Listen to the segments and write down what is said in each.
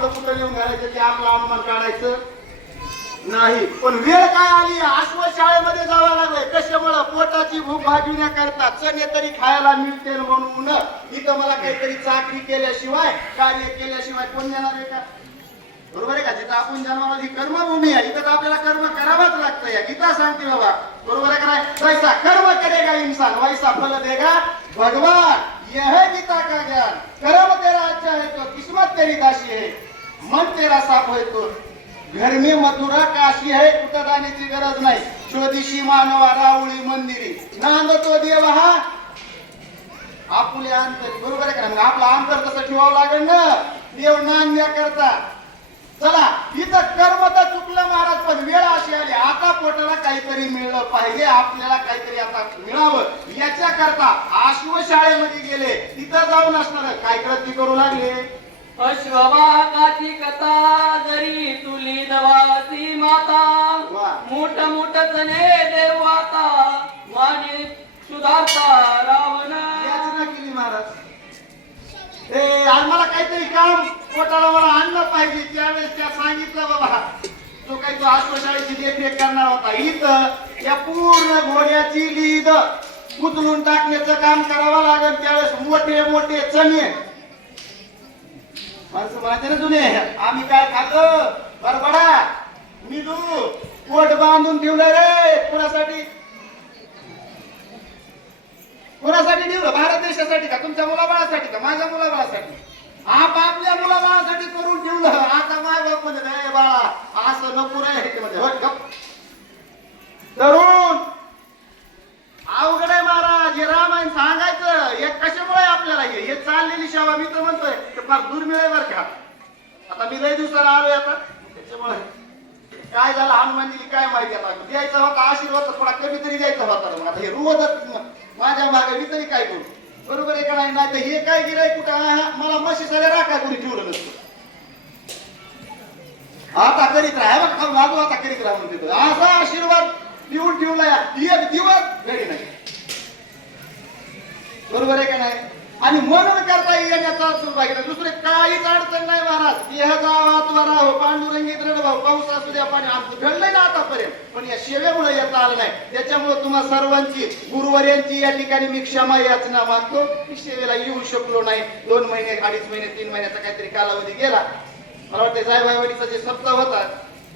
आपलं कुठं नेऊन घालायचं ते आपलं अनुमान काढायचं? नाही. पण वेळ काय आली? आश्व शाळेमध्ये जावं लागलंय. कशामुळं? पोटाची भूक भागविण्याकरता चणे तरी खायला मिळते म्हणून. इथं मला काहीतरी चाकरी केल्याशिवाय कार्य केल्याशिवाय कोण देणार आहे का? बरोबर आहे का? जिथं आपण जन्माला ही कर्मभूमी आहे इथं तर आपल्याला कर्म करावाच लागतं या गीता सांगते बाबा. बरोबर आहे का नाही? वैसा कर्म करेगा इन्सान वैसा फल देगा भगवान. यह गीता का ज्ञान? कर्म तो किस्मत तेरी दासी है मन तेरा साफ है तो। घर में मथुरा काशी आहे कुठं जाण्याची गरज नाही। शोधिशी मानवा राऊळी मंदिरी। नांद तो देव हा आपुले अंतर बरोबर आहे का मग आपलं अंतर तसं ठेवावं लागेल ना। देव नांद्या करता। चला इथं कर्म तर चुकलं महाराज पण वेळ अशी आली. आता पोटाला काहीतरी मिळलं पाहिजे आपल्याला काहीतरी आता मिळावं. याच्या करता आश्व शाळेमध्ये गेले तिथं जाऊन असणार. काय कृती करू लागले? अश्ववाकाची कथा जरी तुली दवासी माता. मोठ मोठ चणे देवाता माने सुधारता रावण. याचना केली महाराज. ए आज मला काहीतरी काम पोटाला मला आणलं पाहिजे त्यावेळेस त्या सांगितलं बाबा. तो काही तो आश्वशाळेची देखरेख करणार होता. इथं या पूर्ण घोड्याची लीद उचलून टाकण्याचं काम करावं लागेल. त्यावेळेस मोठे मोठे चणे माणसं माझे ना जुने? आम्ही काय खातो? बरबडा. मी तू पोट बांधून ठेवलं रे. कोणासाठी? कोणासाठी ठेवलं? भारत देशासाठी का? तुमच्या मुलाबाळासाठी का? माझ्या मुलाबाळासाठी. आप आपल्या मुलाबाळासाठी करून ठेवलं. आता माय बापमध्ये नाही बाळा. असं नको रे. होय, गप. तरुण! अवघड आहे महाराज. हे रामायण सांगायचं. हे कशामुळे आपल्याला हे? हे चाललेली सेवा मी तर म्हणतोय. ते फार दुर्मिळ आहे बरं का? आता मी लय दिवसाला आलोय आता. त्याच्यामुळे काय झालं हनुमानजी काय माहिती आता? द्यायचा होता आशीर्वाद थोडा कमी तरी द्यायचा होता आता हे रोजच माझ्या मागे मी तरी काय करू? बरोबर आहे का नाही? नाही तर हे काय गिराय कुठं? हा, मला मशी साऱ्या राखा कोणी ठेवलं नसतं. आता करीत राहा. हे बघ लागू आता करीत राहा म्हणते तो. असा आशीर्वाद लिहून ठेवला एक दिवस घरी नाही. बरोबर आहे का नाही? आणि म्हणून करता येण्याचा अर्थ पाहिजे दुसरे काहीच अडचण नाही महाराज. देह जावा त्वरा हो पांडुरंगी दृढ भाऊ पाऊस असू द्या पाणी आज घडलंय ना आतापर्यंत. पण या सेवेमुळे येता आलं नाही. त्याच्यामुळे तुम्हा सर्वांची गुरुवर्यांची या ठिकाणी मी क्षमा याचना मागतो की सेवेला येऊ शकलो नाही. दोन महिने अडीच महिने तीन महिन्याचा काहीतरी कालावधी गेला. मला वाटतं साहेबाईवाडीचा जे सप्ताह होता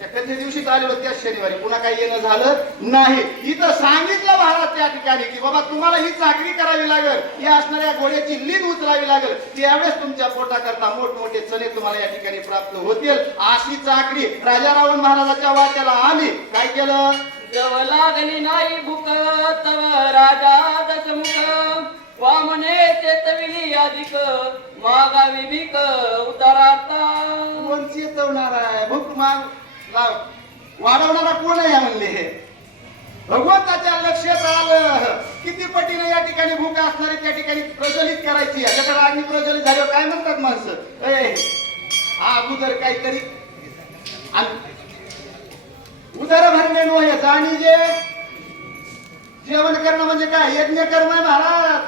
कधी दिवशीच आलेलो त्याच शनिवारी. पुन्हा काही येणं झालं नाही. इथं सांगितलं महाराज त्या ठिकाणी की बाबा तुम्हाला ही चाकरी करावी लागेल. या असणाऱ्या घोड्याची लीद उचलावी लागेल. त्यावेळेस तुमच्या पोटाकरता मोठमोठे चणे तुम्हाला या ठिकाणी प्राप्त होतील. अशी चाकरी राजा रावण महाराजाच्या वाट्याला आली. काय केलं? जव लागली नाही भूक तव राजा दशमुख. वामने चेतविली अधिक मागावी भीक उताराता कोण चेतवणार आहे? भूक माग. वाढवणारा कोण आहे म्हणले? हे भगवंताच्या लक्षात आलं. किती पटीने या ठिकाणी भूक असणारी त्या ठिकाणी प्रज्वलित करायची त्याच्याकडे अग्नी प्रज्वलित झाल्यावर काय म्हणतात माणसं? अय, हा अगोदर काहीतरी आणि उदर भरणे नो हे जाणी जे जेवण करणं म्हणजे काय? यज्ञ कर्म आहे महाराज.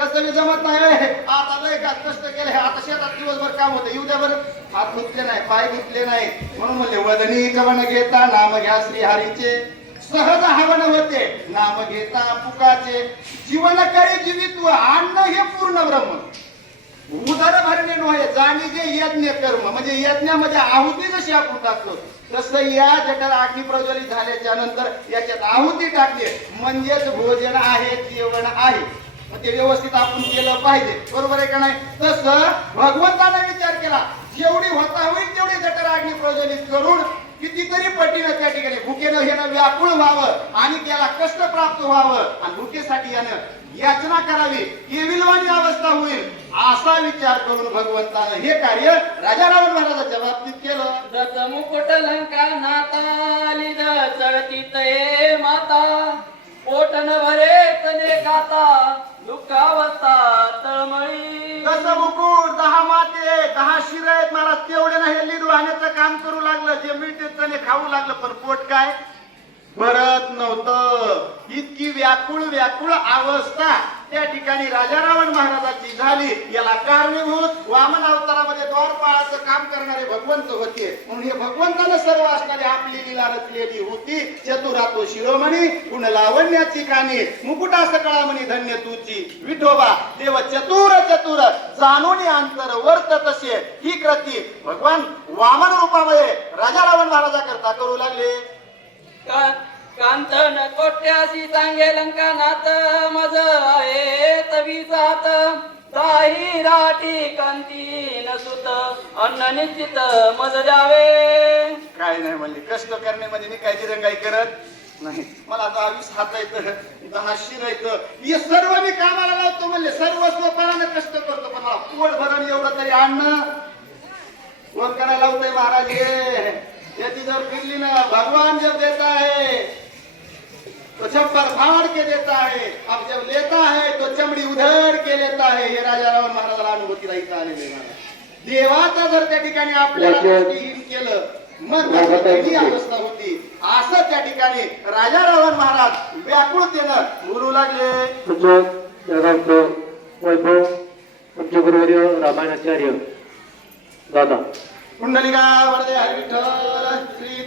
कसं मी जमत नाही आता लय का कष्ट केले आता शेतात दिवसभर काम होतं येऊ द्या बरं. हात धुतले नाही पाय धुतले नाही. म्हणून म्हणले वदनी कवन घेता नाम घ्या श्रीहारीचे. सहज हवन होते नाम घेता पुकाचे. जीवन करी जीवित्व अन्न हे पूर्ण ब्रह्म. उदर भरणे नव्हे जाणी जे यज्ञ कर्म. म्हणजे यज्ञामध्ये आहुती जशी आपण टाकतो तसं या जठाला अग्नी प्रज्वलित झाल्याच्यानंतर याच्यात आहुती टाकली म्हणजेच भोजन आहे जेवण आहे. ते व्यवस्थित आपण केलं पाहिजे. बरोबर आहे का नाही? तसं भगवंताने विचार केला जेवढी होता होईल तेवढी जटर आग्नी प्रज्वलित करून कितीतरी पटीनं त्या ठिकाणी भुकेनं ह्यानं व्याकुळ व्हावं आणि त्याला कष्ट प्राप्त व्हावं आणि भुकेसाठी यानं याचना करावी केविलवाणी अवस्था होईल असा विचार करून भगवंतानं हे कार्य राजा रावण महाराजाच्या बाबतीत केलं. दस मुकुट लंका नाताली चढती तये माता. पोटन भरे तने गाता. दुःख अवस्था तळमळी. कसं मुकुट दहा माते दहा शिर आहेत मला तेवढे नाही. लीड वाहण्याचं काम करू लागलं जे मिळते त्याने खाऊ लागलं पण पोट काय? भरत नव्हतं. इतकी व्याकुळ व्याकुळ अवस्था त्या ठिकाणी राजा रावण महाराजाची झाली. याला कारणीभूत वामन अवतारामध्ये द्वारपाळाचं काम करणारे भगवंत होते. म्हणून हे भगवंतानं सर्व असणारी आपली लीला रचलेली होती. चतुरा तो शिरोमणी गुण लावण्याची कानी मुकुटा सकळामणी धन्य तुची विठोबा देव चतुर चतुर. जाणून अंतर वर्त तसे. ही कृती भगवान वामन रूपामध्ये राजा रावण महाराजा करता करू लागले. का- कांतन कोट्याशी सांगे लंका नात मज आहे तवी जात दाही राठी कांती नसुत अन्न निश्चित मज द्यावे. काय नाही म्हणले कष्ट करणे म्हणजे मी काय दिरंगाई करत नाही. मला दहावीस हात येत दहा शिर येत हे सर्व मी कामाला लावतो म्हणले सर्व स्वतःने कष्ट करतो पण मला पोट भरण एवढं तरी आणणं. कोण करायला लावतोय महाराज हे. याची जर फिरली ना भगवान जर देत आहे. तो छप्पर फाड़ के देता है। अब जब लेता है तो चमड़ी उधड़ के लेता है। हे राजा रावण महाराजाला अनुभूतीला इथं आलेले देवाचा जर त्या ठिकाणी आपल्याला दृष्टीहीन केलं मग त्याची अवस्था होती. असं त्या ठिकाणी राजा रावण महाराज व्याकुळतेनं बोलू लागले. जगाचं वैभव तुमचे गुरुवर्य रामायणाचार्य दादा. कुंडलिका वरदे हरी विठ्ठल श्री